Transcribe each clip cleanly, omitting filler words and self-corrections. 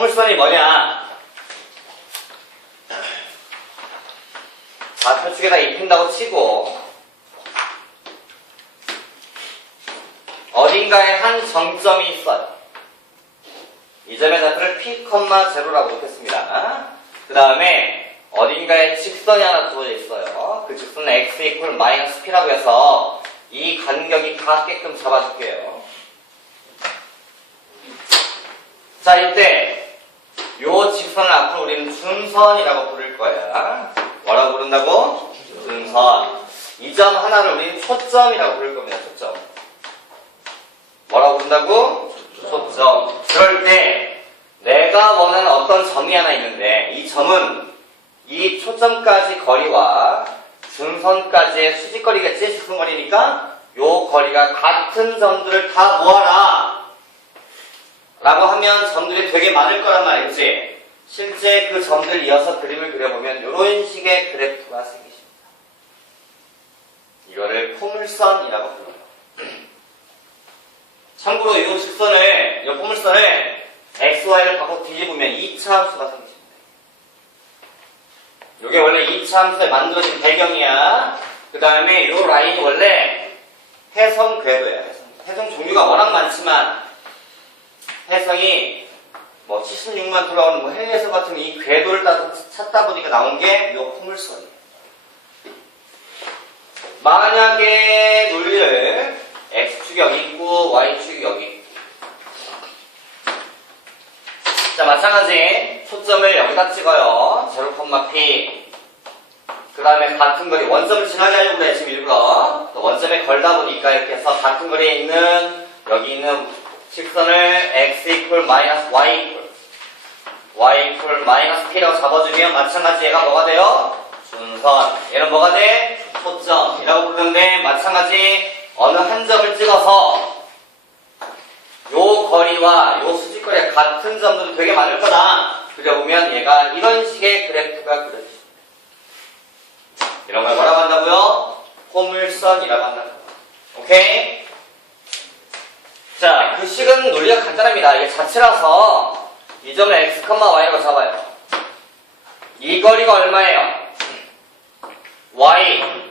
포물선이 뭐냐? 좌표축에다 입힌다고 치고 어딘가에 한 정점이 있어요. 이 점의 좌표를 P, 0라고 놓겠습니다. 그 다음에 어딘가에 직선이 하나 주어져 있어요. 그 직선은 x 이퀄 마이너스 p라고 해서 이 간격이 같게끔 잡아줄게요. 자, 이때 요 직선을 앞으로 우리는 준선이라고 부를 거야. 뭐라고 부른다고? 준선. 이 점 하나를 우리는 초점이라고 부를 겁니다. 초점. 뭐라고 부른다고? 초점. 그럴 때 내가 원하는 어떤 점이 하나 있는데 이 점은 이 초점까지 거리와 준선까지의 수직거리겠지? 직선거리니까 요 거리가 같은 점들을 다 모아라 라고 하면 점들이 되게 많을 거란 말이지. 실제 그 점들 이어서 그림을 그려보면 이런 식의 그래프가 생기십니다. 이거를 포물선이라고 불러요. 참고로 이 직선을, 이 포물선을 x, y를 바꿔 뒤집으면 2차 함수가 생기십니다. 이게 원래 2차 함수에 만들어진 배경이야. 그 다음에 이 라인이 원래 해성 궤도야. 해성 종류가 워낙 많지만 해성이 뭐 76만 돌아오는 뭐 헬리해성 같은 이 궤도를 따서 찾다 보니까 나온 게 이 포물선이에요. 만약에 논리를 x축이 여기 있고 y축이 여기 있고 자, 마찬가지 초점을 여기다 찍어요. 0,p 그 다음에 같은 거리 원점을 지나게 하려고 그래 지금 일부러 원점에 걸다 보니까 이렇게 해서 같은 거리에 있는 여기 있는 직선을 x 이퀄 마이너스 y 이퀄 마이너스 p라고 잡아주면 마찬가지 얘가 뭐가 돼요? 준선. 얘는 뭐가 돼? 초점이라고 부르는데 마찬가지 어느 한 점을 찍어서 요 거리와 요 수직거리가 같은 점들도 되게 많을 거다. 그려보면 얘가 이런 식의 그래프가 그려집니다. 이런 걸 뭐라고 한다고요? 포물선이라고 한다고요. 오케이? 자, 그 식은 논리가 간단합니다. 이게 자체라서 이 점을 x, y라고 잡아요. 이 거리가 얼마예요? y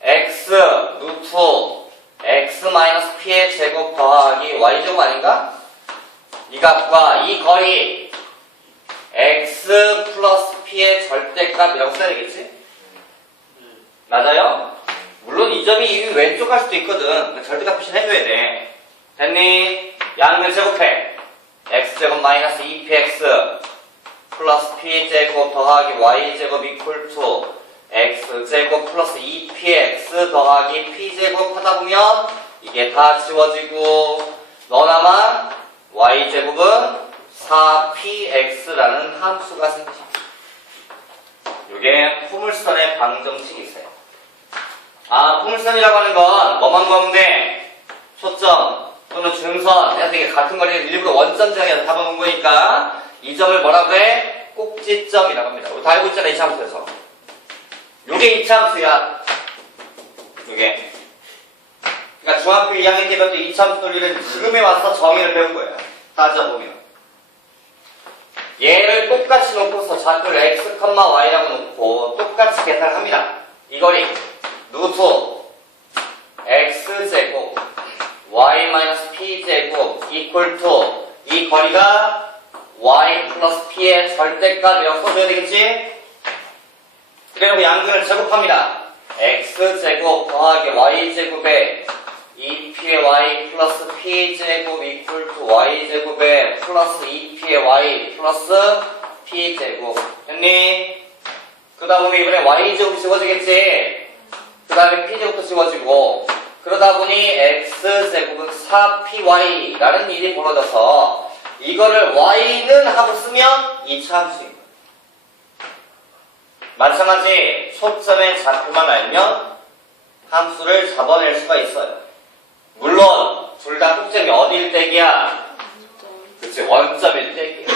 x 루트 x-p의 제곱 더하기 y제곱 아닌가? 이 값과 이 거리 x 플러스 p의 절대값이라고 써야 되겠지? 맞아요? 물론 이 점이 이 왼쪽 갈 수도 있거든. 절대값 표시를 해줘야 돼. 됐니? 양면 제곱해. x제곱 마이너스 2px 플러스 p제곱 더하기 y제곱 이퀄 투 x제곱 플러스 2px 더하기 p제곱 하다 보면 이게 다 지워지고 너나마 y제곱은 4px라는 함수가 생기십니다. 이게 포물선의 방정식이 있어요. 아, 포물선이라고 하는 건 뭐만 구하면 돼? 초점 또는 준선 해서 이게 같은 거리를 일부러 원점 지향해서 잡아놓은 거니까 이 점을 뭐라고 해? 꼭지점이라고 합니다. 우리 다 알고 있잖아, 2차 함수에서. 요게 2차 함수야. 요게. 그러니까 중학교 2학년 때 배웠던 2차 함수 논리를 지금에 와서 정의를 배운 거예요. 따져보면. 얘를 똑같이 놓고서 좌표를 x, y라고 놓고 똑같이 계산을 합니다. 이 거리 루트 x제곱 y-p제곱 이퀄 투 이 거리가 y 플러스 p의 절대값이라고 써줘야 되겠지? 그래놓고 양변을 제곱합니다. x제곱 더하기 y제곱에 2p의 y 플러스 p제곱 이퀄 투 y제곱에 플러스 2p의 y 플러스 p제곱 했니? 그 다음에 이번에 y제곱이 지워지겠지? 그 다음에 p제곱도 지워지고 그러다 보니 x제곱은 4py라는 일이 벌어져서 이거를 y는 하고 쓰면 2차 함수입니다. 마찬가지 초점의 좌표만 알면 함수를 잡아낼 수가 있어요. 물론 둘 다 꼭점이 어디일 때기야? 그치, 원점일 때기야.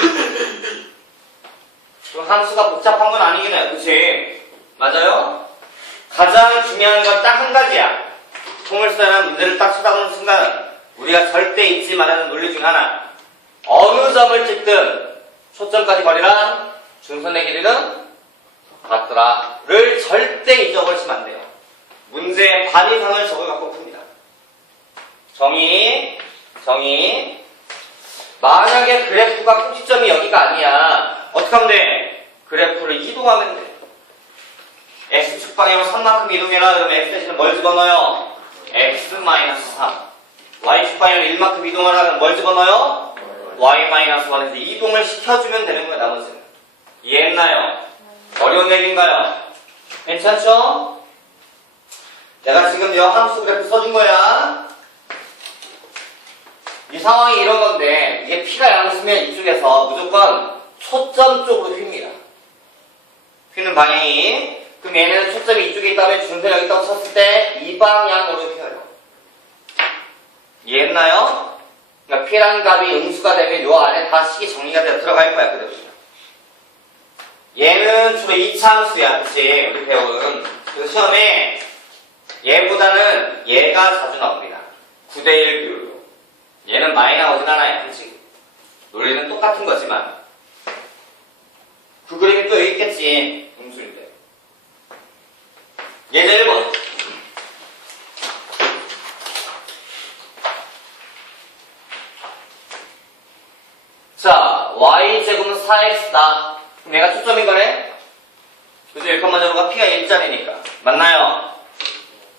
그럼 함수가 복잡한 건 아니긴 해요. 그치? 맞아요? 가장 중요한 건 딱 한 가지야. 포물선이라는 문제를 딱 쳐다보는 순간 우리가 절대 잊지 말아야 하는 논리 중 하나. 어느 점을 찍든 초점까지 거리랑 중선의 길이는 같더라를 절대 잊어버리시면 안 돼요. 문제의 반 이상을 적을 갖고 풉니다. 정의. 만약에 그래프가 꼭지점이 여기가 아니야. 어떻게 하면 돼? 그래프를 이동하면 돼. X축 방향으로 3만큼 이동해라. 그러면 X대신에 뭘 집어넣어요? X-3. Y축 방향으로 1만큼 이동하라. 그러면 뭘 집어넣어요? Y-1에서 이동을 시켜주면 되는 거예요. 나머지는. 이해했나요? 어려운 얘기인가요? 괜찮죠? 내가 지금 여 함수 그래프 써준 거야. 이 상황이 이런 건데 이게 P가 양수면 이쪽에서 무조건 초점 쪽으로 휩니다. 휘는 방향이. 그럼 얘는 초점이 이쪽에 있다면 중선 여기 있다고 쳤을 때 이 방향으로 휘어요. 이해했나요? 그러니까 P라는 값이 음수가 되면 요 안에 다 식이 정리가 되어 들어갈 거야. 그대로. 얘는 주로 2차 함수야. 그치? 우리 배우는. 그래서 시험에 얘보다는 얘가 자주 나옵니다. 9대1 비율로. 얘는 많이 나오진 않아요. 그치? 논리는 똑같은 거지만. 그 그림이 또 여기 있겠지. 음수인데. 예제 1번. 자, y제곱은 4x다. 그럼 얘가 초점인 거네? 그죠? 1,0가 p가 1짜리니까. 맞나요?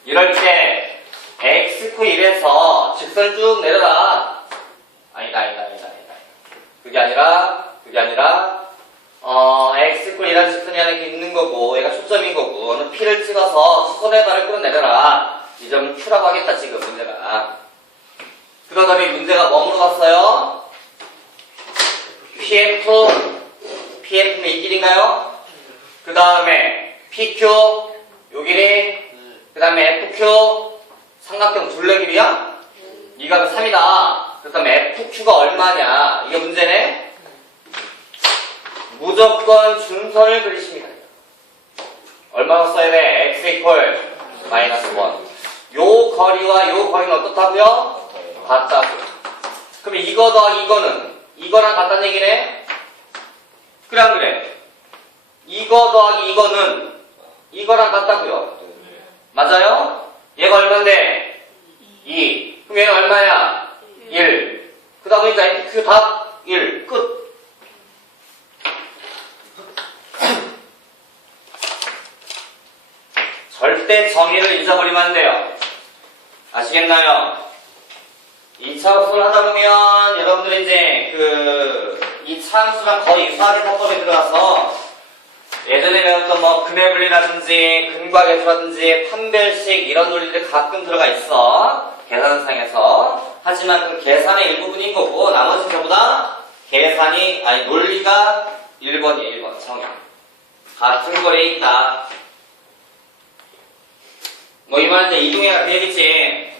이럴 때 x, 1에서 직선을 쭉 내려라. 아니다. 그게 아니라 x, 1이라는 직선이 하나 이렇게 있는 거고 얘가 초점인 거고 어느 p를 찍어서 시선의 발을 끌어내려라. 이 점을 q라고 하겠다 지금 문제가. 그러더니 문제가 뭐 물어봤어요? PF는 이 길인가요? 그 다음에 PQ 요 길이, 그 다음에 FQ 삼각형 둘레 길이야? 이 값은 3이다. 그 다음에 FQ가 얼마냐? 이게 문제네? 무조건 중선을 그리십니다. 얼마나 써야 돼? X 이퀄 마이너스 1. 요 거리와 요 거리는 어떻다고요? 같다고요. 그럼 이거 더하기 이거랑 같다는 얘기네? 그래 안 그래? 이거 더하기 이거는 이거랑 같다고요. 맞아요? 얘가 얼마인데? 2. 그럼 얘는 얼마야? 1. 그러다 보니까 FQ 답 1. 끝. 절대 정의를 잊어버리면 안 돼요. 아시겠나요? 2차 함수를 하다 보면 여러분들이 이제 이 차함수랑 거의 유사하게 사건에 들어가서 예전에 배웠던 뭐 근의 분리라든지 근과 계수라든지 판별식 이런 논리들 가끔 들어가 있어. 계산상에서. 하지만 그 계산의 일부분인 거고 나머지 전부 다 논리가 1번이에요. 1번 정형. 같은 거리에 있다. 뭐 이 말은 이제 이동해라 그 얘기지.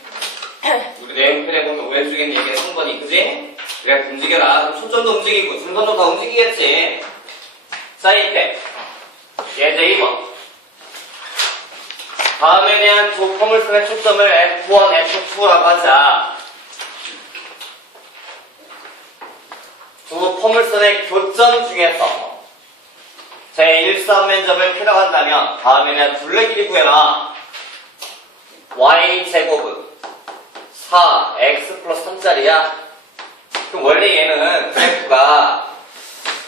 우리 내용편에 보면 왼쪽에 있는 얘기가 3번이 그지? 그래 움직여라. 그럼 초점도 움직이고 중선도 다 움직이겠지. 자 이때 예제 2번. 다음에 대한 두 포물선의 초점을 F1, F2라고 하자. 두 포물선의 교점 중에서 제1삼면점을 필요로 한다면 다음에 대한 둘레 길이 구해라. y제곱은 4x 플러스 3짜리야. 그럼 원래 얘는 그래프가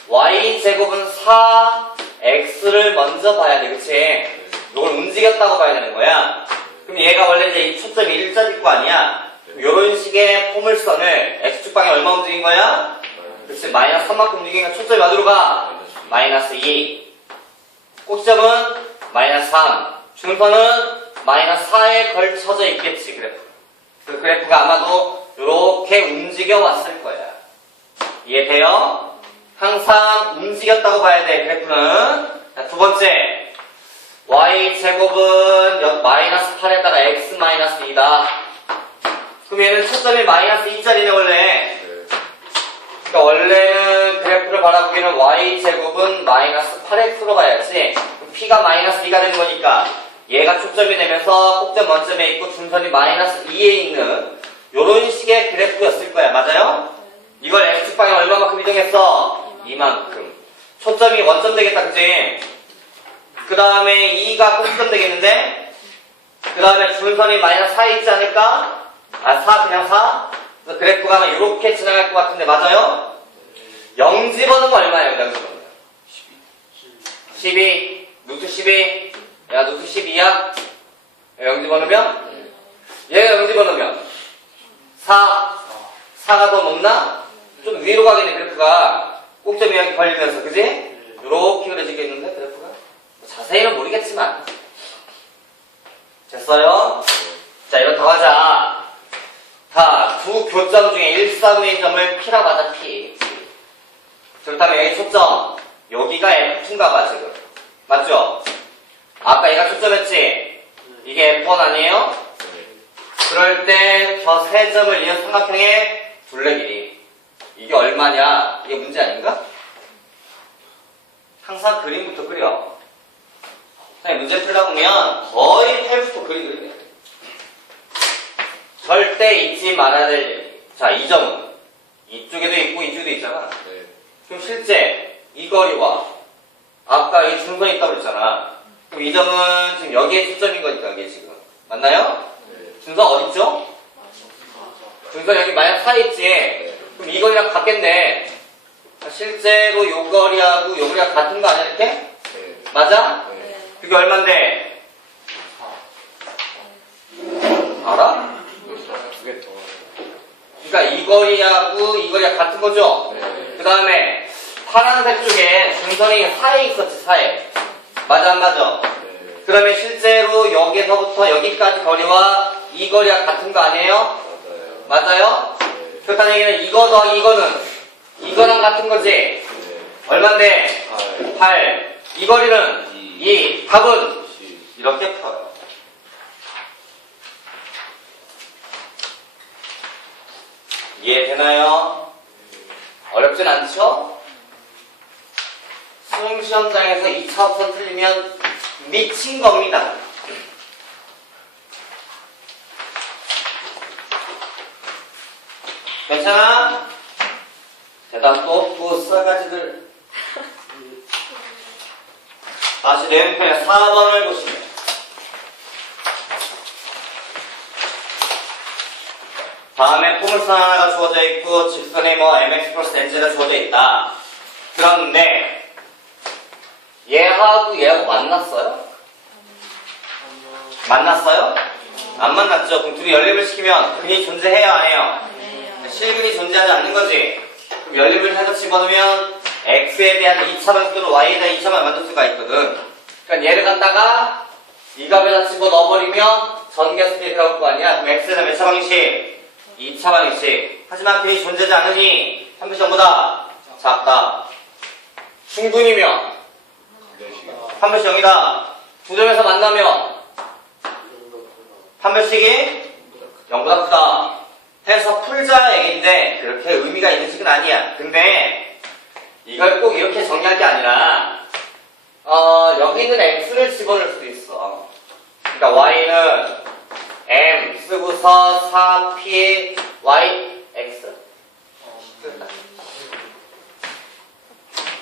y제곱은 4x를 먼저 봐야 돼. 그치? 이걸 움직였다고 봐야 되는 거야. 그럼 얘가 원래 이제 이 초점이 1짜리일 거 아니야? 요런 식의 포물선을 x축 방향 얼마 움직인 거야? 그치? 마이너스 3만큼 움직이니까 초점이 어디로 가? 마이너스 2. 꼭지점은 마이너스 3. 중선은 마이너스 4에 걸쳐져 있겠지, 그래프. 그 그래프가 아마도 이렇게 움직여 왔을 거야. 이해돼요? 항상 움직였다고 봐야 돼, 그래프는. 자, 두 번째. y제곱은 마이너스 8에다가 x 마이너스 2다. 그럼 얘는 초점이 마이너스 2짜리네, 원래. 그러니까 원래는 그래프를 바라보기에는 y제곱은 마이너스 8x로 봐야지. 그럼 p가 마이너스 2가 되는 거니까 얘가 초점이 되면서 꼭점 원점에 있고 중선이 마이너스 2에 있는 요런 식의 그래프였을 거야. 맞아요? 이걸 x축 방향 이만큼. 초점이 원점 되겠다, 그지? 그 다음에 2가 꼭점 되겠는데, 그 다음에 준선이 마이너스 4에 있지 않을까? 4, 그냥 4? 그래서 그래프가 아마 이렇게 지나갈 것 같은데, 맞아요? 0 집어넣으면 얼마예요, 0 집어넣으면? 12. 루트 12. 야, 루트 12야? 0 집어넣으면? 얘가 0 집어넣으면? 4. 4가 더 높나? 좀 위로 가겠네, 그래프가. 꼭점이 여기 걸리면서, 그지? 요렇게 그려지겠는데, 그래프가? 자세히는 모르겠지만. 됐어요? 자, 이렇다고 하자. 자, 두 교점 중에 1, 3의 점을 P라고 하자, P. 그렇다면 여기 초점. 여기가 F2인가 봐, 지금. 맞죠? 아까 얘가 초점했지? 이게 F1 아니에요? 그럴 때 저 세 점을 이은 삼각형의 둘레 길이. 이게 얼마냐? 이게 문제 아닌가? 항상 그림부터 그려. 문제 풀다 보면 거의 8부터 그리거든요. 절대 잊지 말아야 될 얘기. 자, 이 점은 이쪽에도 있고 이쪽에도 있잖아. 그럼 실제 이 거리와 아까 이 중선이 있다고 그랬잖아. 그럼 이 점은 지금 여기에 초점인 거니까 이게 지금. 맞나요? 중선 어딨죠? 중선 여기 마이너스 4에 있지? 그럼 이 거리랑 같겠네. 실제로 요 거리하고 요 거리가 같은 거 아니야, 이렇게? 맞아? 그게 얼만데? 알아? 그러니까 이 거리하고 이 거리가 같은 거죠? 그 다음에 파란색 쪽에 중선이 4에 있었지, 4에. 맞아, 안 맞아? 그러면 실제로 여기서부터 여기까지 거리와 이 거리가 같은 거 아니에요? 맞아요? 그렇다는 얘기는 이거 더하기 이거는 이거랑 같은 거지? 얼만데? 8. 이 거리는 2. 답은 이렇게 풀어요. 이해되나요? 어렵진 않죠? 수능시험장에서 2차 합선 틀리면 미친 겁니다. 괜찮아? 대답도 없고 싸가지들. 다시 내용편의 4번을 보시면 다음에 포물선 하나가 주어져 있고 직선에 뭐 mx 플러스 nz가 주어져 있다. 그런데 얘하고 얘하고 만났어요? 만났어요? 안 만났죠? 그럼 둘이 연립을 시키면 근이 존재해요? 안 해요? 실근이 존재하지 않는 거지. 그럼 연립을 해서 집어넣으면 x에 대한 2차방 또는 y에 대한 2차방을 만들 수가 있거든. 그러니까 얘를 갖다가 이 값에다 집어넣어버리면 전개수들이 배울 거 아니야? 그럼 x에 대한 몇 차방이씩? 2차방이씩. 하지만 근이 존재하지 않으니 3배 전보다 작다. 중근이면 3배씩 0이다. 두 점에서 만나면 3배씩이 0보다 크다. 해서 풀자 얘기인데 그렇게 의미가 있는 식은 아니야. 근데 이걸 꼭 이렇게 정리할 게 아니라 여기 있는 x를 집어넣을 수도 있어. 그러니까 y는 m 쓰고서 4p y x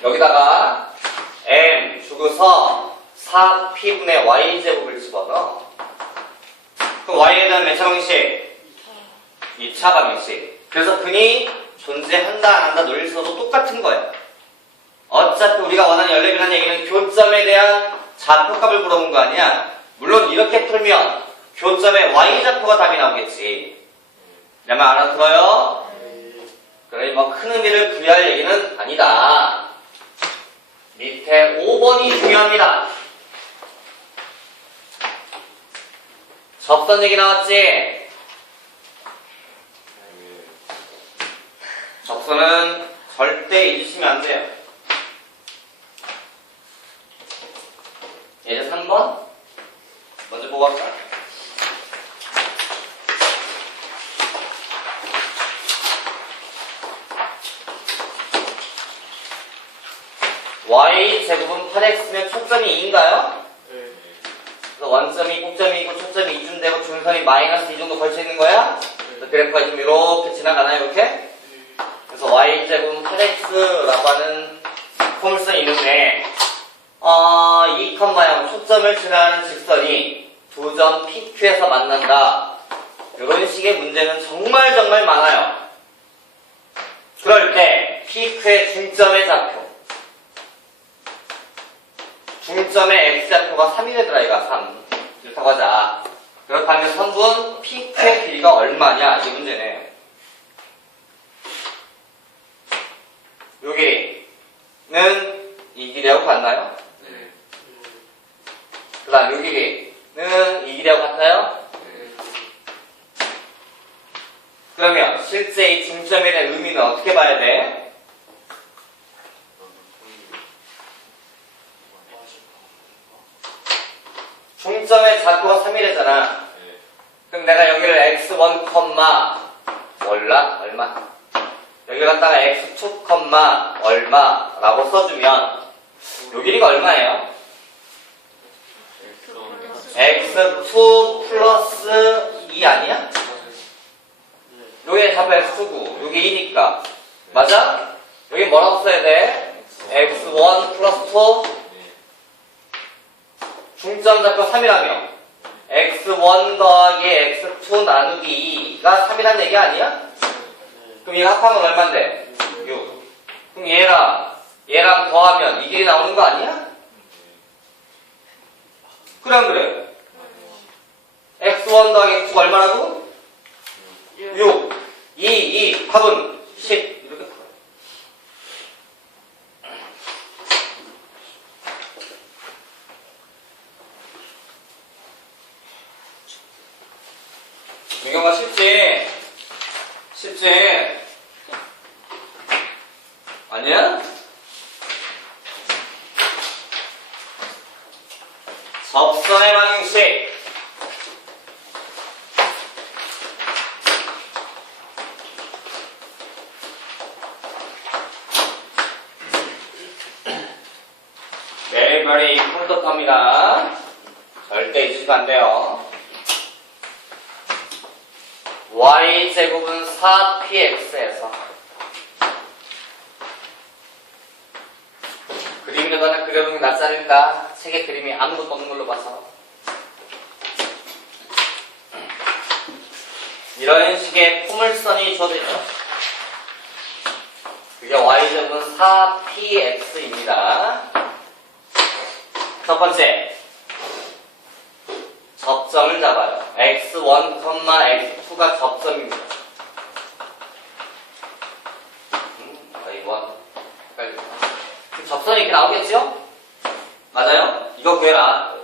여기다가 m 주고서 4p분의 y제곱을 집어넣어. 그럼 y에 대한 몇 차방식? 2차 방식. 그래서 근이 존재한다 안 한다 논리에서도 똑같은 거야. 어차피 우리가 원하는 연립이라는 얘기는 교점에 대한 좌표값을 물어본 거 아니야. 물론 이렇게 풀면 교점의 y좌표가 답이 나오겠지. 내 말 알아들어요? 그러니 뭐 큰 의미를 부여할 얘기는 아니다. 밑에 5번이 중요합니다. 접선 얘기 나왔지? 접선은 절대 잊으시면 안 돼요. 예제 3번 먼저 보고 갈까? y제곱은 8x면 초점이 2인가요? 그래서 원점이 꼭점이고 초점이 2쯤 되고 중선이 마이너스 2 정도 걸쳐 있는 거야? 그래서 그래프가 지금 이렇게 지나가나요? 이렇게? 그래서 y제곱은 8x라고 하는 포물선이 있는데 2,0 초점을 지나가는 직선이 두 점 PQ에서 만난다. 이런 식의 문제는 정말 많아요. 그럴 때 PQ의 중점의 좌표, 중점의 X좌표가 3이 되더라. 이가 3 이렇다고 하자. 그렇다면 선분 PQ의 길이가 얼마냐 이 문제네. 요 길이는 이 길이하고 같나요? 네. 그 다음 요 길이는 이 길이하고 같아요? 네. 그러면 실제 이 중점에 대한 의미는 어떻게 봐야 돼? 중점의 좌표가 3이래잖아. 네. 그럼 내가 여기를 x1, 몰라? 얼마? 여기 갖다가 x2, 얼마라고 써주면 요 길이가 얼마예요? x2 플러스 2 아니야? 요게 답 x9, 요게 2니까 맞아? 여기 뭐라고 써야 돼? x1 플러스 2 중점 좌표 3이라며 x1 더하기 x2 나누기 2가 3이란 얘기 아니야? 그럼 얘가 합하면 얼만데? 6. 그럼 얘랑 더하면 이 길이 나오는 거 아니야? 그래 안 그래? x1 더하기 x2가 얼마라고? 6. 2 합은 10 이렇게 풀어요. 민경아 쉽지? 쉽지? 아니야? 접선의 방정식 very important합니다. 절대 잊으시면 안 돼요. y제곱은 4px에서 그림 여자는 그려놓는 게 낫지 않을까? 책에 그림이 아무것도 없는 걸로 봐서 이런 식의 포물선이 주어져 있죠. 그게 y제곱은 4px입니다. 첫 번째 접점을 잡아요. x1, x2가 접점입니다. y1 헷갈리네. 접선이 이렇게 나오겠죠? 맞아요? 이거 구해라.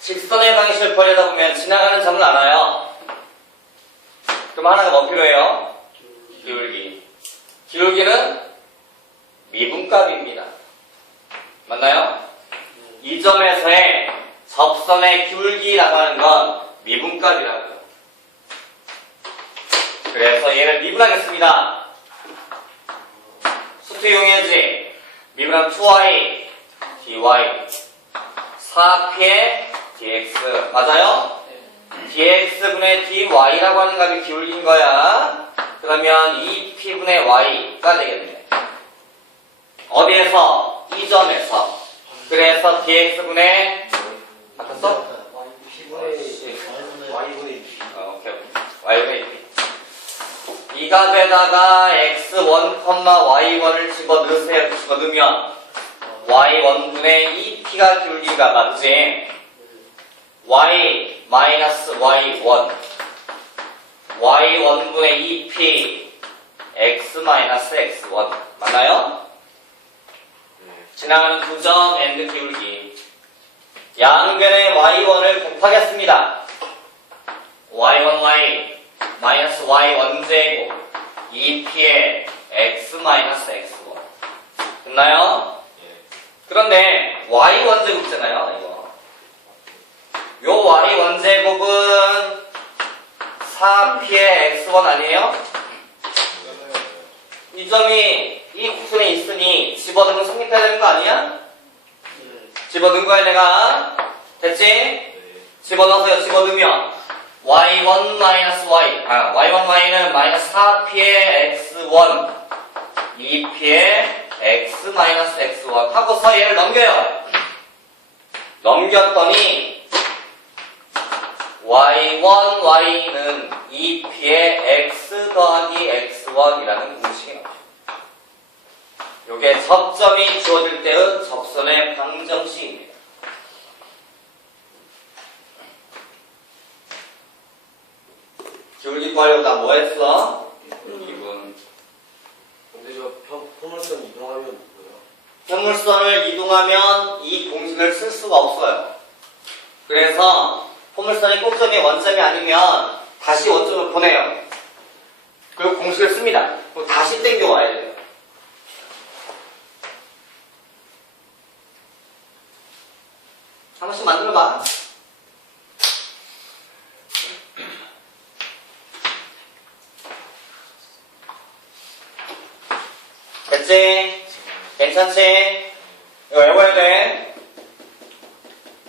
직선의 방식을 구하려다 보면 지나가는 점을 알아요. 그럼 하나가 뭐 필요해요? 기울기. 기울기는 미분값입니다. 맞나요? 이 점에서의 접선의 기울기라고 하는 건 미분값이라고요. 그래서 얘를 미분하겠습니다. 수트 이용해야지. 미분하면 2y dy 4p의 dx 맞아요? dx분의 dy라고 하는 값이 기울기인 거야. 그러면 2p분의 y가 되겠네. 어디에서? 이 점에서. 그래서 dx분의 바꿨어? y분의 2p. 이 값에다가 x1, y1을 집어넣으세요. 집어넣으면 y1분의 2p가 기울기가 맞지? y 마이너스 y1 y1분의 2p x 마이너스 x1 맞나요? 지나가는 두 점 n 기울기 양변의 y1을 곱하겠습니다. y1y 마이너스 y1제곱 2p의 x 마이너스 x1 됐나요? 그런데 y1제곱잖아요. 이거 요 y1제곱은 4p의 x1 아니에요? 이 점이 이 곡선에 있으니 집어넣으면 성립해야 되는 거 아니야? 집어넣은 거야 내가. 됐지? 집어넣어서요. 집어넣으면 y1 마이너스 y y1y는 마이너스 4p의 x1 2p의 x-x1 하고서 얘를 넘겨요. 넘겼더니 y1, y는 2p의 x 더하기 x1이라는 공식이 나와요. 요게 접점이 주어질 때의 접선의 방정식입니다. 기울기 구하려고 나 뭐 했어? 2분. 근데 저 포물선 이동하면 뭐야? 포물선을 이동하면 이 공식을 쓸 수가 없어요. 그래서 포물선이 꼭점이 원점이 아니면 다시 원점으로 보내요. 그리고 공식을 씁니다. 그리고 다시 땡겨와야 돼요. 한 번씩 만들어봐. 됐지? 괜찮지? 이거 외워야 돼.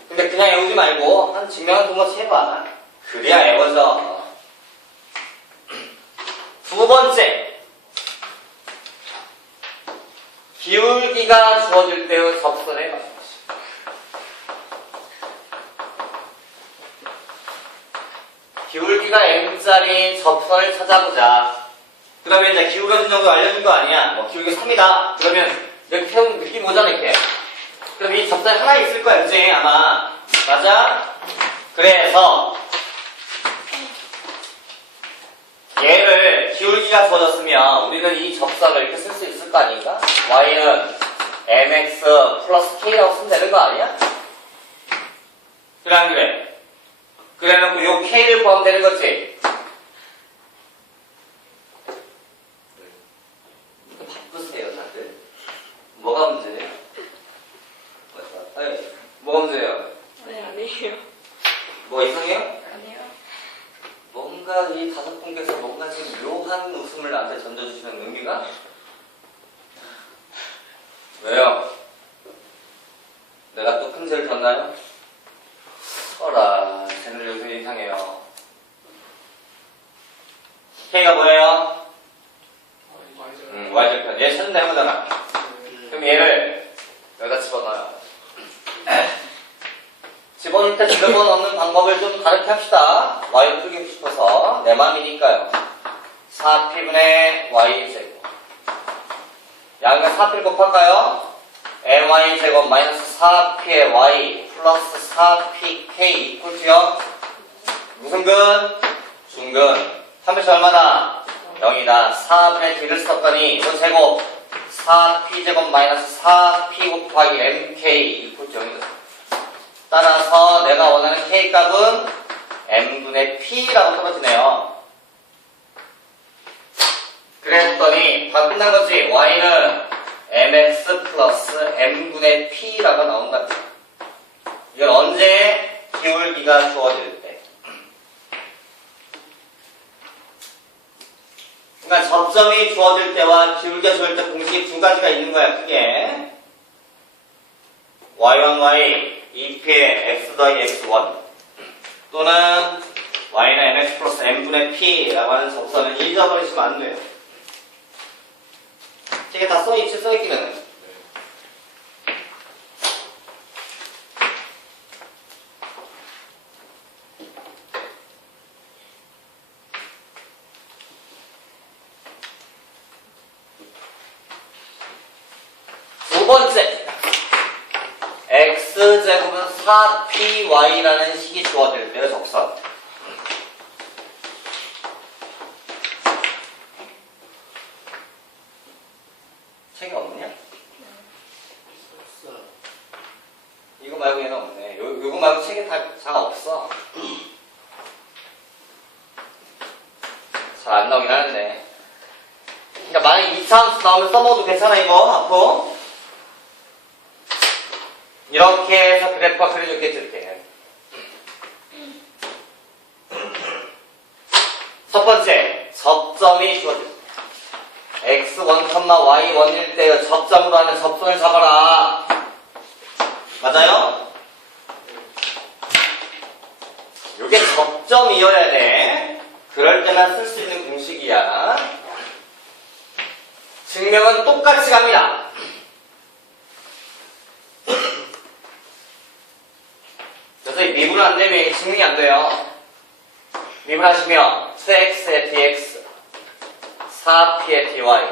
근데 그냥 외우지 말고 한 증명을 두 번씩 해봐. 그래야 외워져. 두 번째, 기울기가 주어질 때의 접선의 방식. 기울기가 m짜리 접선을 찾아보자. 그러면 이제 기울기 정도 알려준 거 아니야? 뭐 기울기 3이다. 그러면 이렇게 해보면 느낌 오잖아, 이렇게. 그럼 이 접선이 하나 있을 거야, 그치? 아마. 맞아? 그래서 얘를 기울기가 주어졌으면 우리는 이 접선을 이렇게 쓸 수 있을 거 아닌가? y는 mx 플러스 k라고 쓰면 되는 거 아니야? 그래 안 그래? 그래놓고 요 k를 구하면 되는 거지? 바쁘세요 다들? 뭐가 문제예요? 아니, 뭐가 문제예요? 네, 아니에요. 뭐 이상해요? 아니요. 뭔가 이 다섯 분께서 뭔가 지금 묘한 웃음을 나한테 던져주시는 의미가? 왜요? 내가 또 큰죄를 졌나요? 어라, 쟤는 요새 이상해요. K가 뭐예요? Y절편. 얘 찾는다 해보잖아. 그럼 얘를 여기다 집어넣어요. 집어넣을 때 집어넣는 방법을 좀 가르쳐 합시다. Y를 풀고 싶어서. 내 맘이니까요. 4P분의 Y제곱. 양면 4P를 곱할까요? MY제곱 마이너스 4P의 Y 플러스 4PK 이퀄투요. 무슨 근? 중근. 3배시 얼마다? 0이다. 4분의 D를 썼더니 이거 제곱 4P제곱 마이너스 4P 곱하기 MK 이퀄투 0이다. 따라서 내가 원하는 K값은 M분의 P라고 떨어지네요. 그랬더니 다 끝난 거지. Y는 MX 플러스 M분의 P라고 나온다. 이건 언제? 기울기가 주어질 때. 그러니까 접점이 주어질 때와 기울기가 주어질 때 공식이 두 가지가 있는 거야, 크게. Y1Y 2P의 X 더하기 X1 또는 Y는 MX 플러스 M분의 P라고 하는 접선을 잊어버리시면 안 돼요. 책에 다 써있지, 써있기는. 두 번째, x제곱은 4py라는 식이 주어질 때의 접선. 책이 없냐? 이거 말고 얘는 없네. 요거 말고 책에 다 없어. 잘 안 나오긴 하는데. 그러니까 만약에 2차 함수 나오면 써먹어도 괜찮아, 이거, 앞으로. 이렇게 해서 그래프가 그려졌겠지, 이렇게. 첫 번째, 접점이 주어질 때. x1, y1일 때 접점으로 하는 접선을 잡아라. 맞아요? 이게 접점이어야 돼. 그럴 때만 쓸 수 있는 공식이야. 증명은 똑같이 갑니다. 증명이 안 돼요. 미분하시면 2x의 dx 4p의 dy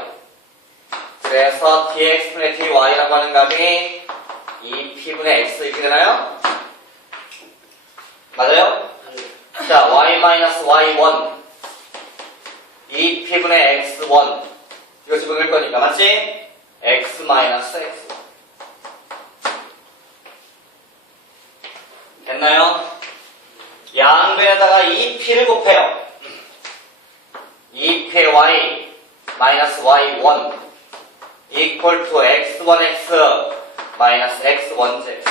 그래서 dx분의 dy라고 하는 값이 2p분의 x 이렇게 되나요? 맞아요? 자, y-y1 2p분의 x1 이거 집어넣을 거니까 맞지? x-x 됐나요? 양변에다가 2p를 곱해요. 2p의 y 마이너스 y1 equal to x1x 마이너스 x1z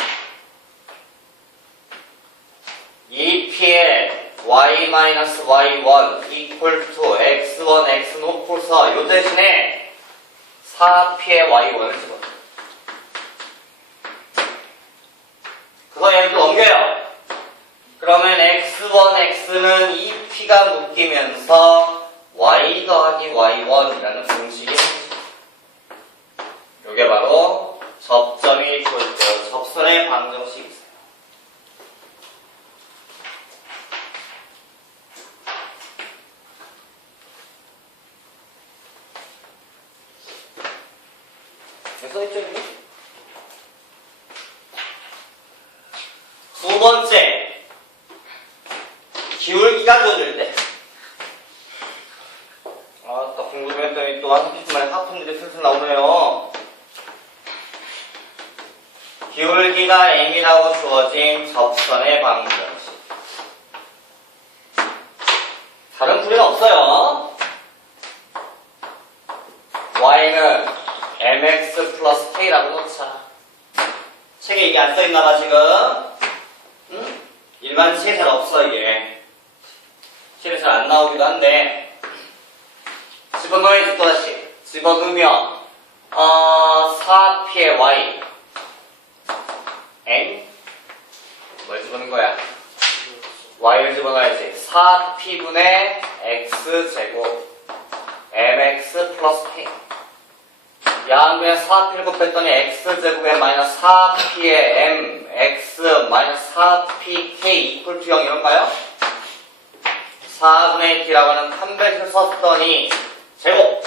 2p의 y 마이너스 y1 equal to x1x 놓고서 요 대신에 4p의 y1을 집어넣어요. 그래서 얘를 또 넘겨요. 그러면 x1x는 2p가 묶이면서 y 더하기 y1이라는 공식이 생깁니다. 요게 바로 접점이 그 접선의 방정식이 있어요. 써있죠, 여기? 두 번째, 기울기가 주어질 때. 아, 딱 공부 좀 했더니 또 한 30분 만에 하품들이 슬슬 나오네요. 기울기가 m이라고 주어진 접선의 방정식. 다른 풀이는 없어요. y는 mx 플러스 k라고 놓자. 책에 이게 안 써있나봐 지금. 응? 일반 책에 잘 없어 이게. 책에 잘 안 나오기도 한데 집어넣어야지 또다시. 집어넣으면 4p의 y n 뭘 집어넣은 거야? y를 집어넣어야지. 4p분의 x제곱 mx 플러스 k 양변에 4p를 곱했더니 x제곱에 마이너스 4p의 m x 마이너스 4pk 이퀄 to 0 이런가요? 4분의 t라고 하는 칸백을 썼더니 제곱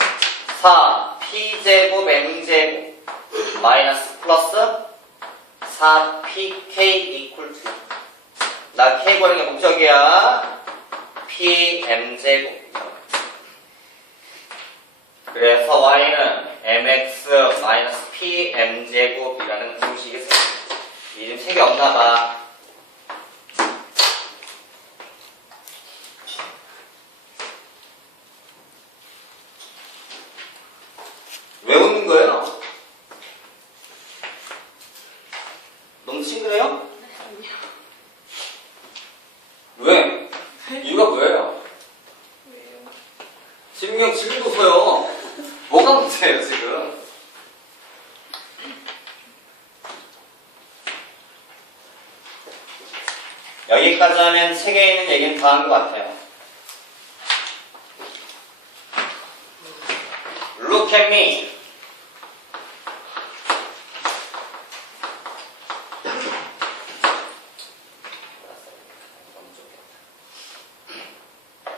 4p제곱 m제곱 마이너스 플러스 4pk 이퀄 to 0 나 k 구하는 게 목적이야. pm제곱 그래서 y는 mx-pm제곱이라는 공식이 생깁니다. 이름 책이 없나봐. 왜 웃는 거예요? 너무 싱그래요? 왜? 이유가 뭐예요? 지금 지금 웃어요. 뭐가 문제예요 지금? 여기까지 하면 책에 있는 얘기는 다 한 것 같아요. Look at me.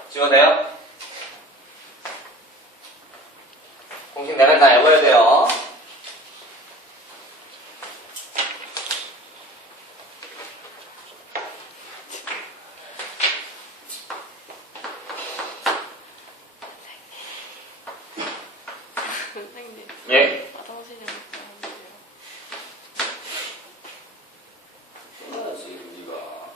지워돼요? 공식 내면 다 외워야 돼요. 선생님. 예? 화장실 좀 가야 끝나지 우리가.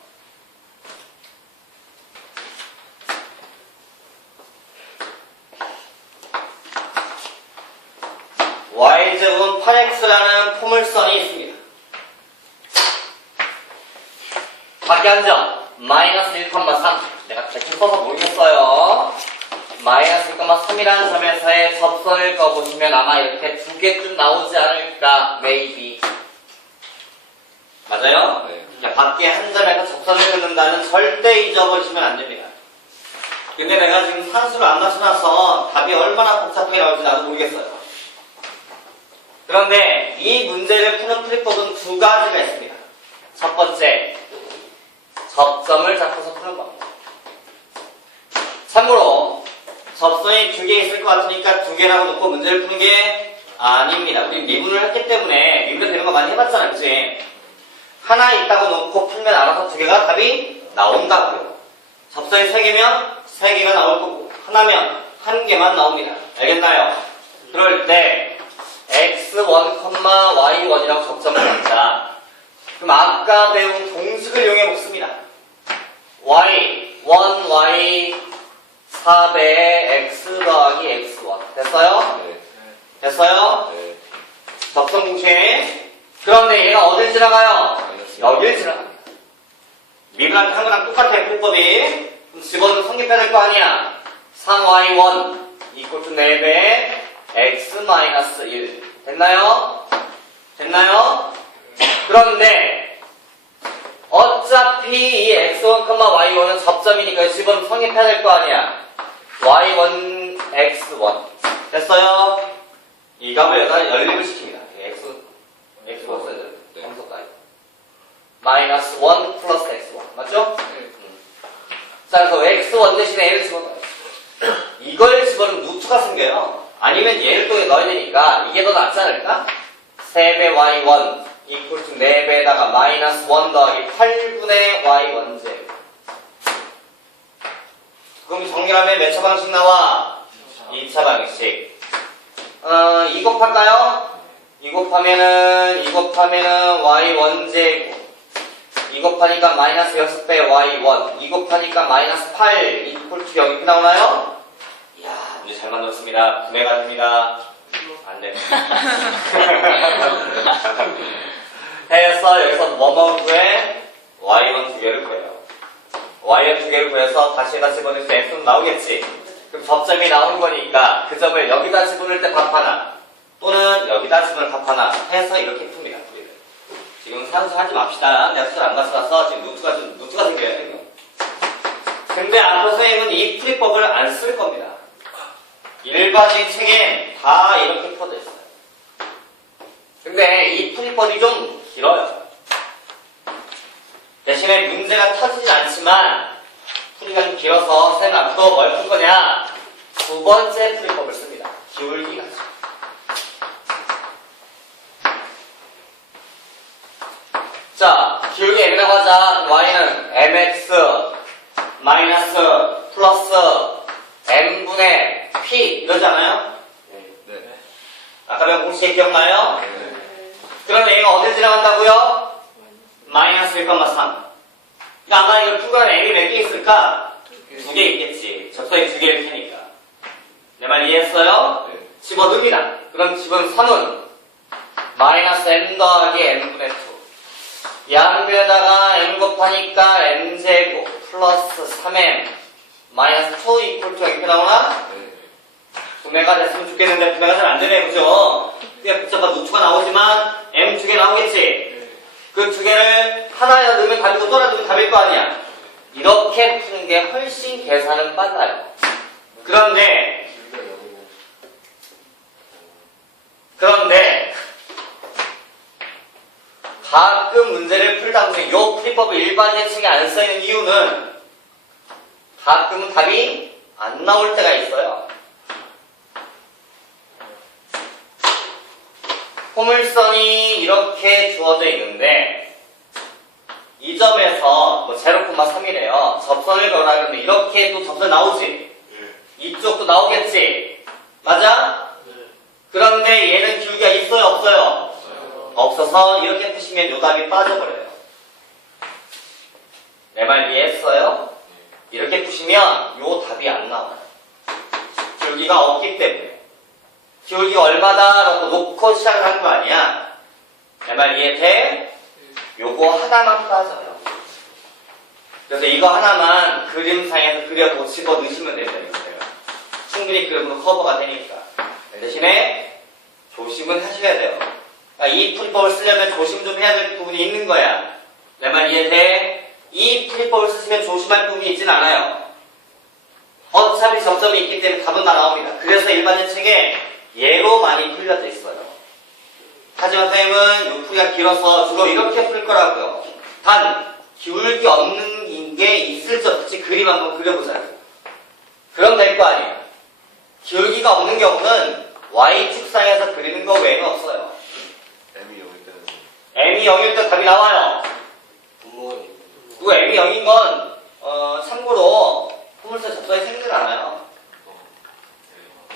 y제곱은 8x라는 포물선이 있습니다. 밖에 한 점 마이너스 1,3 내가 대충 써서 모르겠어요. 마이너스 1,3이라는 점에서의 접선을 꺼보시면 아마 이렇게 두 개쯤 나오지 않을까 maybe 맞아요? 네. 자, 밖에 한 점에서 접선을 긋는다는 절대 잊어버리시면 안 됩니다. 근데 내가 지금 산수를 안 맞춰놔서 답이 얼마나 복잡하게 나올지 나도 모르겠어요. 그런데 이 문제를 푸는 풀이법은 두 가지가 있습니다. 첫 번째, 접점을 잡고서 푸는 겁니다. 참고로 접선이 2개 있을 것 같으니까 2개라고 놓고 문제를 푸는 게 아닙니다. 우리 미분을 했기 때문에 미분을 되는 거 많이 해봤잖아, 그치? 하나 있다고 놓고 풀면 알아서 2개가 답이 나온다고요. 접선이 3개면 3개가 나올 거고 하나면 1개만 나옵니다. 알겠나요? 그럴 때 x1, y1이라고 접점을 잡자. 그럼 아까 배운 공식을 이용해 먹습니다. y, 1y 4배의 x 더하기 x1 됐어요? 네. 됐어요? 네. 접선 공식. 그런데 얘가 어딜 지나가요? 여길 지나갑니다. 미분할 때 한 거랑 똑같아, 풀법이. 그럼 집어넣으면 성립해야 될 거 아니야. 3y1 이꼴 투 4배 x-1 됐나요? 됐나요? 그런데 어차피 이 x1, y1은 접점이니까 집어넣으면 성립해야 될 거 아니야. y1, x1 됐어요? 이 값을 여기다 연립을 시킵니다. x1 써야 돼요. 함수까지 마이너스 1 플러스 x1 맞죠? 자, 그래서 x1 대신에 얘를 집어넣어요. 이걸 집어넣으면 루트가 생겨요. 아니면 얘를 또 넣어야 되니까 이게 더 낫지 않을까? 3배 y1 이퀄 투 4배에다가 마이너스 1 더하기 8분의 y1 제곱. 그럼 정리하면 몇 차 방식 나와? 2차 방식. 2 곱할까요? 2 곱하면은 y1 제곱. 2 곱하니까 마이너스 6배 y1 2 곱하니까 마이너스 8 이퀄 투 0 이렇게 나오나요? 이야, 문제 잘 만들었습니다. 구매가 됩니다. 안 돼. 해서 여기서 뭐뭐 구해? y1 2개를 구해요. y1 2개를 구해서 다시에다 집어넣으면 x는 나오겠지. 그럼 접점이 나온 거니까 그 점을 여기다 집어넣을 때 답 하나 또는 여기다 집어넣을 답 하나 해서 이렇게 풉니다. 지금 산수 하지 맙시다. 내가 수술 안 갔어. 지금 루트가 생겨요, 지금. 근데 앞으로 선생님은 이 풀이법을 안 쓸 겁니다. 일반인 책에 다 이렇게 풀어져 있어요. 근데 이 풀이법이 좀 길어요. 대신에 문제가 터지진 않지만 풀이가 좀 길어서 선생님 앞으로 뭘 풀 거냐? 2번째 풀이법을 씁니다. 기울기 가지고. 자, 기울기 m이라고 하자. y는 mx 마이너스 플러스 m분의 p 이러지 않아요? 네. 아까 배운 공식 기억나요? 네. 그럼 얘가 어딜 지나간다고요? 마이너스 1,3. 그러니까 아마 이걸 풀거나 m이 몇 개 있을까? 2개 있겠지. 접선이 2개일 테니까. 내 말 이해했어요? 네. 집어넣습니다. 그럼 집은 3은 마이너스 m 더하기 m분의 2. 양변에다가 m 곱하니까 m제곱 플러스 3m 마이너스 2 이퀄 투 이렇게 나오나? 네. 구매가 됐으면 좋겠는데 구매가 잘 안되네, 그죠? 그게 복잡한 루트가 나오지만 m 2개 나오겠지? 그 2개를 하나에 넣으면 답이고 또 하나 넣으면 답일 거 아니야? 이렇게 푸는 게 훨씬 계산은 빨라요. 그런데 가끔 문제를 풀다 보면 이 풀이법을 일반인 책에 안 써있는 이유는 가끔은 답이 안 나올 때가 있어요. 포물선이 이렇게 주어져 있는데 이 점에서 뭐 0,3이래요. 접선을 걸어라 그러면 이렇게 또 접선 나오지? 이쪽도 나오겠지? 맞아? 그런데 얘는 기울기가 있어요? 없어요? 없어서 이렇게 푸시면 요 답이 빠져버려요. 내 말 이해했어요? 이렇게 푸시면 요 답이 안 나와요. 기울기가 없기 때문에. 기울기가 얼마다? 라고 놓고 시작을 하는 거 아니야? 내 말 이해돼? 요거 하나만 빠져요. 그래서 이거 하나만 그림상에서 그려도 집어넣으시면 되는 거예요. 충분히 그림으로 커버가 되니까. 대신에 조심은 하셔야 돼요. 그러니까 이 풀이법을 쓰려면 조심 좀 해야 될 부분이 있는 거야. 내 말 이해돼? 이 풀이법을 쓰시면 조심할 부분이 있진 않아요. 어차피 접점이 있기 때문에 답은 다 나옵니다. 그래서 일반인 책에 예로 많이 풀려져 있어요. 하지만 선생님은 이 풀이가 길어서 주로 이렇게 풀 거라고요. 단 기울기 없는 게 있을 적 없이 그림 한번 그려보자요. 그럼 될 거 아니에요. 기울기가 없는 경우는 Y축상에서 그리는 거 외에는 없어요. M이 여기 때는 M이 0일 때 답이 나와요. 분모가 그리고 M이 0인 건 참고로 포물선 접선이 생기진 않아요.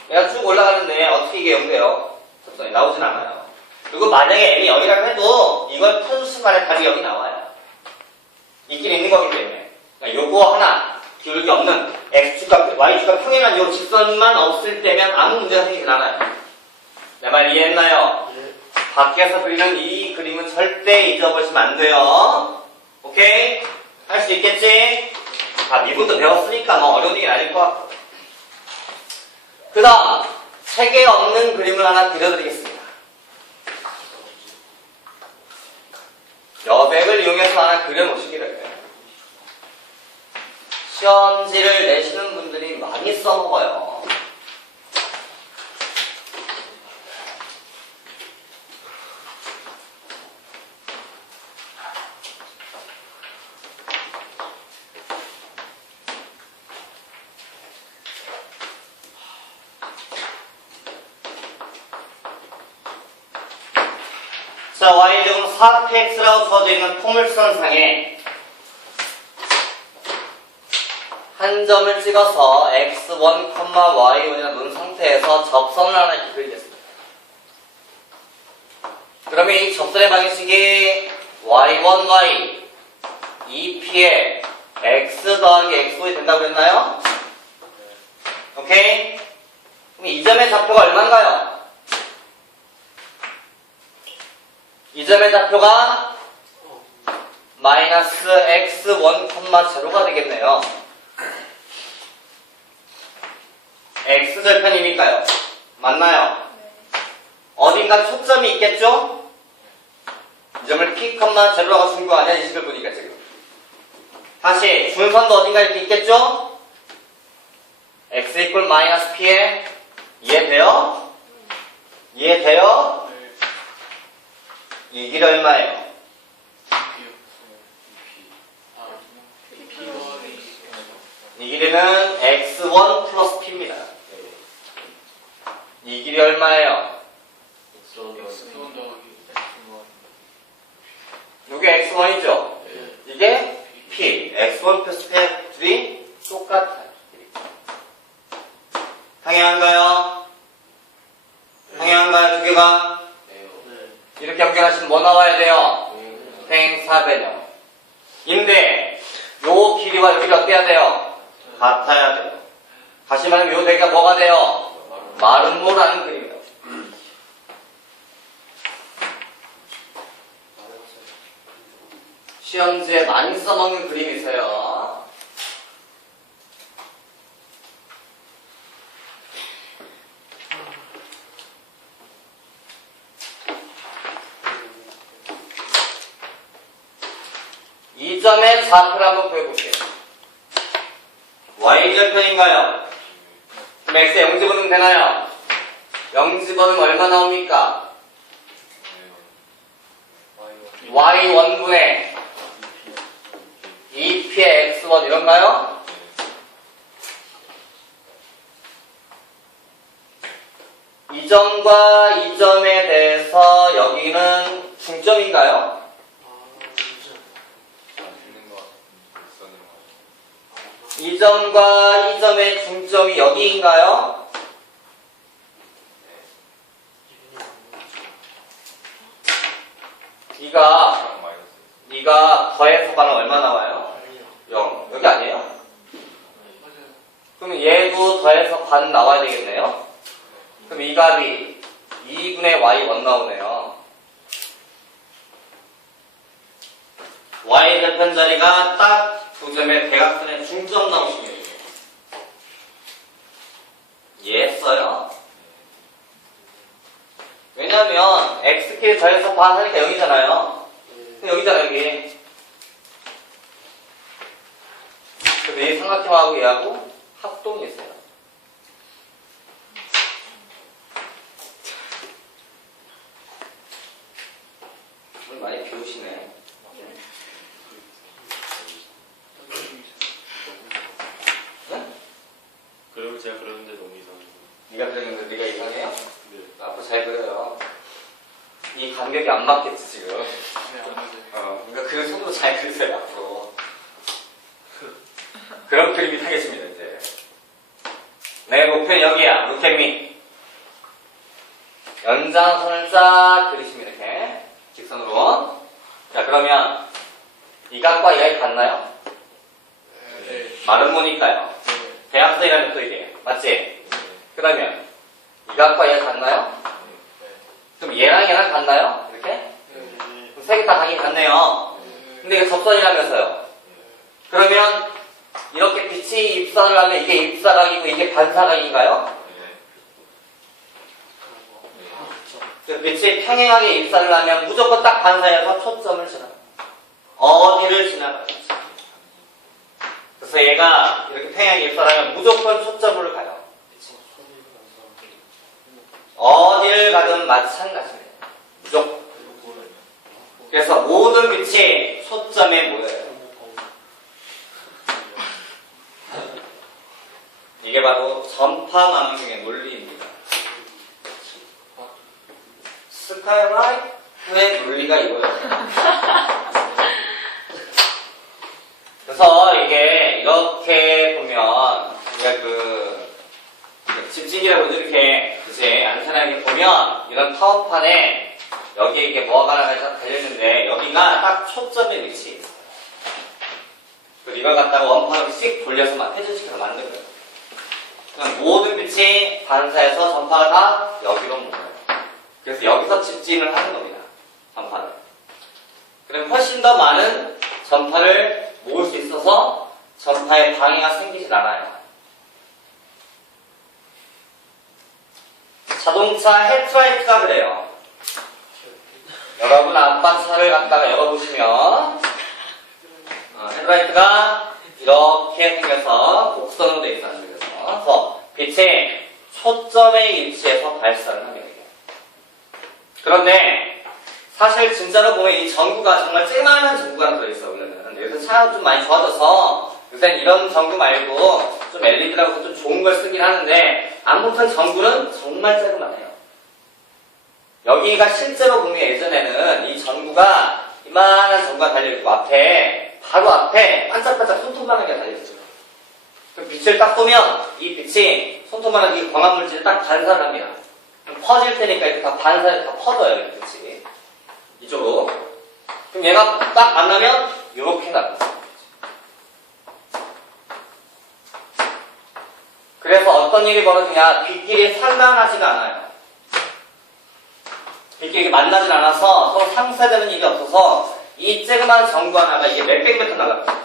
얘가 쭉 올라가는데 어떻게 이게 0 돼요? 접선이 나오진 않아요. 그리고 만약에 M이 0이라고 해도 이걸 푼 순간에 답이 0이 나와요. 있긴 있는 거기 때문에. 그러니까 요거 하나 기울기 없는 X축과 Y축과 평행한 요 직선만 없을 때면 아무 문제가 생기진 않아요. 내 말 이해했나요? 네. 밖에서 그리는 이 그림은 절대 잊어버리시면 안 돼요. 오케이? 할 수 있겠지? 다 미분도 배웠으니까 뭐 어려운 얘기는 아닐 것 같고. 그 다음, 색이 없는 그림을 하나 그려드리겠습니다. 여백을 이용해서 하나 그려놓으시기를. 시험지를 내시는 분들이 많이 써먹어요. 자, y제곱 4px라고 주어져 있는 포물선상에 한 점을 찍어서 x1, y1이라 놓은 상태에서 접선을 하나 이렇게 그리겠습니다. 그러면 이 접선의 방식이 y1y 2p에 x 더하기 x5이 된다고 그랬나요? 오케이? 그럼 이 점의 좌표가 얼마인가요? 이 점의 좌표가 마이너스 x1, 0가 되겠네요. x절편이니까요. 맞나요? 어딘가 초점이 있겠죠? 이 점을 p, 0라고 준 거 아니야? 이 식을 보니까 지금. 다시 준선도 어딘가 이렇게 있겠죠? x 이퀄 마이너스 p에 이해돼요? 이해돼요? 이 길이 얼마예요? 이 길이는 x1 플러스 p입니다. 이 길이 얼마예요? 이게 x1이죠? 이게 p. x1 플러스 p 둘이 똑같아요. 당연한가요? 당연한가요? 두 개가? 이렇게 연결하시면 뭐 나와야 돼요? 팽사변형. 인데 요 길이와 요 길이 어떻게 해야 돼요? 같아야 돼요. 다시 말하면 요 대가 뭐가 돼요? 마름모라는 그림이에요. 시험지에 많이 써먹는 그림이세요. 이 점의 좌표를 한번 구해볼게요. y절편인가요? 그럼 x에 0 집어넣으면 되나요? 0 집어넣으면 얼마 나옵니까? y1분의 2p의 x1 이런가요? 이 점과 이 점에 대해서 여기는 중점인가요? 이 점과 이 점의 중점이 여기인가요? 이가 더해서 가면 얼마 나와요? 0. 여기 아니에요? 그럼 얘도 더해서 반 나와야 되겠네요? 그럼 이 값이 2분의 y1 나오네요. y절편 자리가 딱 두 점의 대각선의 중점 나오시네요. 이해했어요? 왜냐면 x끼리 더해서 반 하니까 0이잖아요. 여기잖아 여기. 그래서 이 삼각형하고 얘하고 합동이 있어요. 오늘 많이 비우시네. 네가 그렸는데 네가 이상해요? 네. 앞으로 잘 그려요. 이 간격이 안 맞겠지 지금. 네, 안 맞아요. 그러니까 그 손으로 잘 그리세요 앞으로. 그런 그림이 타겠습니다 이제. 내 목표는 여기야. Look at me. 연장선을 쫙 그리시면 이렇게 직선으로. 자 그러면 이 각과 이 각이 같나요? 네. 마른 모니까요. 대합선이라면 또 이게 맞지? 그러면 이 각과 얘가 같나요? 그럼 얘랑 얘랑 같나요? 이렇게? 그럼 세 개 다 각이 같네요. 근데 이게 접선이라면서요. 그러면 이렇게 빛이 입선을 하면 이게 입사각이고 이게 반사각인가요? 빛이 평행하게 입사를 하면 무조건 딱 반사해서 초점을 지나가요. 어디를 지나가요? 그래서 얘가 이렇게 평행하게 입사하면 무조건 초점으로 가요. 어디를 가든 마찬가지입니다. 무조건. 그래서 모든 빛이 초점에 모여요. 이게 바로 전파망중의 논리입니다. 스카이라이트의 논리가 이거예요. 그래서 이게 이렇게 보면 우리가 그 집진이라고 이렇게 그치 안테나 이렇게 보면 이런 타워판에 여기에 이게 뭐가 하나 달려있는데 여기가 딱 초점의 위치에 있어요. 그리고 이걸 갖다가 원판으로 씩 돌려서 막 회전시켜서 만든 거예요. 그럼 모든 빛이 반사해서 전파가 다 여기로 모여요. 그래서 여기서 집진을 하는 겁니다. 전파를. 그럼 훨씬 더 많은 전파를 모을 수 있어서 전파에 방해가 생기진 않아요. 자동차 헤드라이트가 그래요. 여러분 아빠 차를 갖다가 열어보시면 헤드라이트가 이렇게 생겨서 곡선으로 되어 있어요. 그래서 빛이 초점의 위치에서 발사를 하게 돼요. 그런데 사실 진짜로 보면 이 전구가 정말 쬐만한 전구가 들어있어요. 원래는. 요새 차가 좀 많이 좋아져서 요새는 이런 전구 말고 좀 LED라고 좀 좋은 걸 쓰긴 하는데 아무튼 전구는 정말 쬐그만해요. 여기가 실제로 보면 예전에는 이 전구가 이만한 전구가 달려있고 앞에 바로 앞에 반짝반짝 손톱만하게 달려있어요. 그 빛을 딱 쏘면 이 빛이 손톱만하게 광합물질을 딱 반사를 합니다. 퍼질 테니까 이렇게 다 반사해서 다 퍼져요. 이 빛이 이쪽으로. 그럼 얘가 딱 만나면 이렇게 나타나요. 그래서 어떤 일이 벌어지냐, 빛끼리 상관하지가 않아요. 빛끼리 만나질 않아서 서로 상쇄되는 일이 없어서 이 쬐그만 전구 하나가 이게 몇백 미터 나갑니다.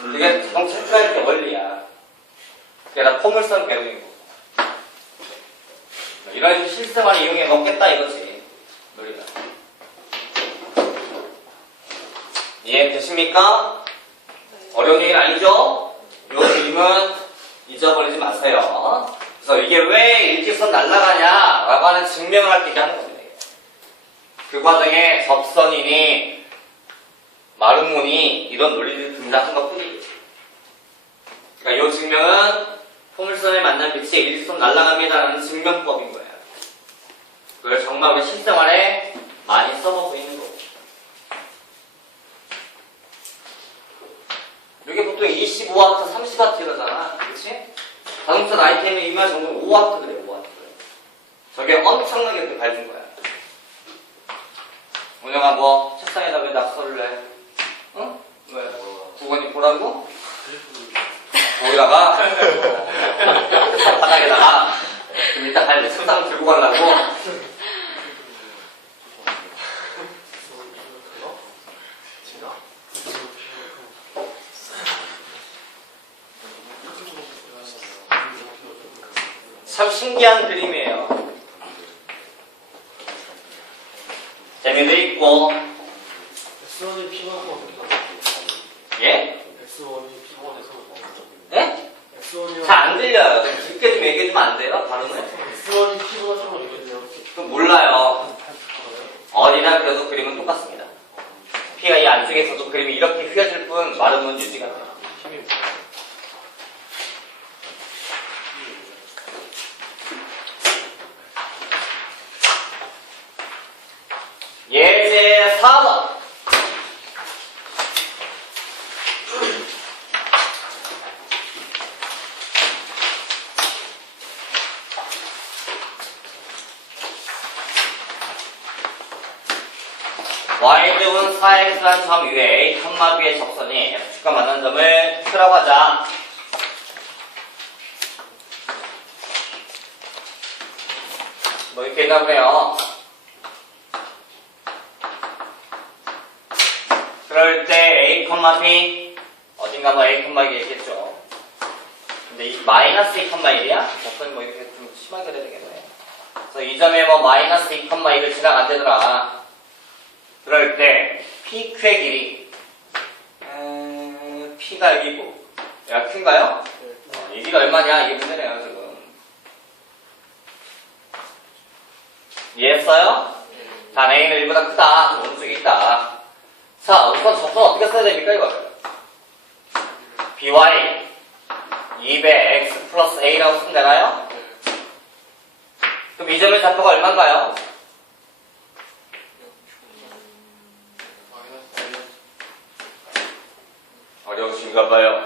그게 자동차 헤드라이트의 원리야. 그게 다 포물선 배경이고. 이런 식으로 실생활에 이용해 먹겠다 이거지. 논리가. 이해되십니까? 어려운 얘기는 아니죠? 요 그림은 잊어버리지 마세요. 그래서 이게 왜 일직선 날아가냐 라고 하는 증명을 할 때 이렇게 하는 겁니다. 그 과정에 접선이니 마름모니 이런 논리들이 등장한 것 뿐이죠. 그러니까 이 증명은 포물선에 만난 빛이 일직선 날아갑니다라는 증명법인 거예요. 그걸 정말 우리 실생활에 많이 써보고 있는 거고. 이게 보통 25W, 30W 이러잖아. 그치? 자동차 아이템의 이말 정도는 5W 그래요, 5W. 저게 엄청나게 그렇게 밝은 거야. 운영아, 뭐, 책상에다 왜 낙서를 해? 응? 왜? 구건이 보라고? 거기다가, 바닥에다가, 좀 이따 갈 때 책상 들고 가려고. 참 신기한 그림이에요. 재미도 있고. X1이 피곤하고 예? X1이 피곤해서 예? X1이요. 잘 안 들려요. 좀 깊게 좀 얘기해주면 안 돼요? 발음을? X1이 피곤하셔서 이러겠네요. 그럼 몰라요. 어디나 그래도 그림은 똑같습니다. 피가 이 안쪽에서도 그림이 이렇게 휘어질 뿐 마름은 유지가 돼요. 힘이 y 제곱은 4x라는 점 위에 a, b의 적선이 f축과 만나는 점을 Q라고 하자. 뭐 이렇게 있나 보네요. 그럴 때 a, b 어딘가 뭐 a, b가 있겠죠. 근데 이 마이너스 2,1이야? 적선이 뭐 이렇게 좀 심하게 돼야 되겠네. 그래서 이 점에 뭐 마이너스 2,1을 지나간다더라. 그럴 때 PQ의 길이 P가 여기고 얘가 Q인가요? 이 길이 얼마냐? 이게 문제네요 지금. 이해했어요? 단 A는 1보다 크다. 오른쪽에 있다. 자, 우선 적선 어떻게 써야 됩니까 이걸? BY 2배 X 플러스 A라고 쓰면 되나요? 그럼 이 점의 좌표가 얼마인가요? 어려우신가 봐요.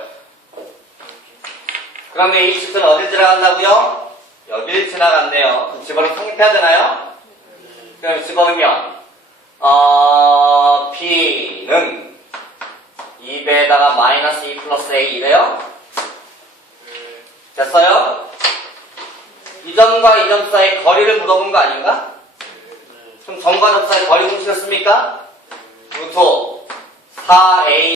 그런데 이 직선은 어딜 지나간다고요? 여길 지나간대요. 그럼 집어넣으면 성립해야 되나요? 그럼 집어넣으면 B는 2배에다가 마이너스 2 플러스 A 이래요? 됐어요? 이 점과 이 점 사이 거리를 물어본 거 아닌가? 그럼 점과 점 사이 거리 공식을 씁니까? 루트 4A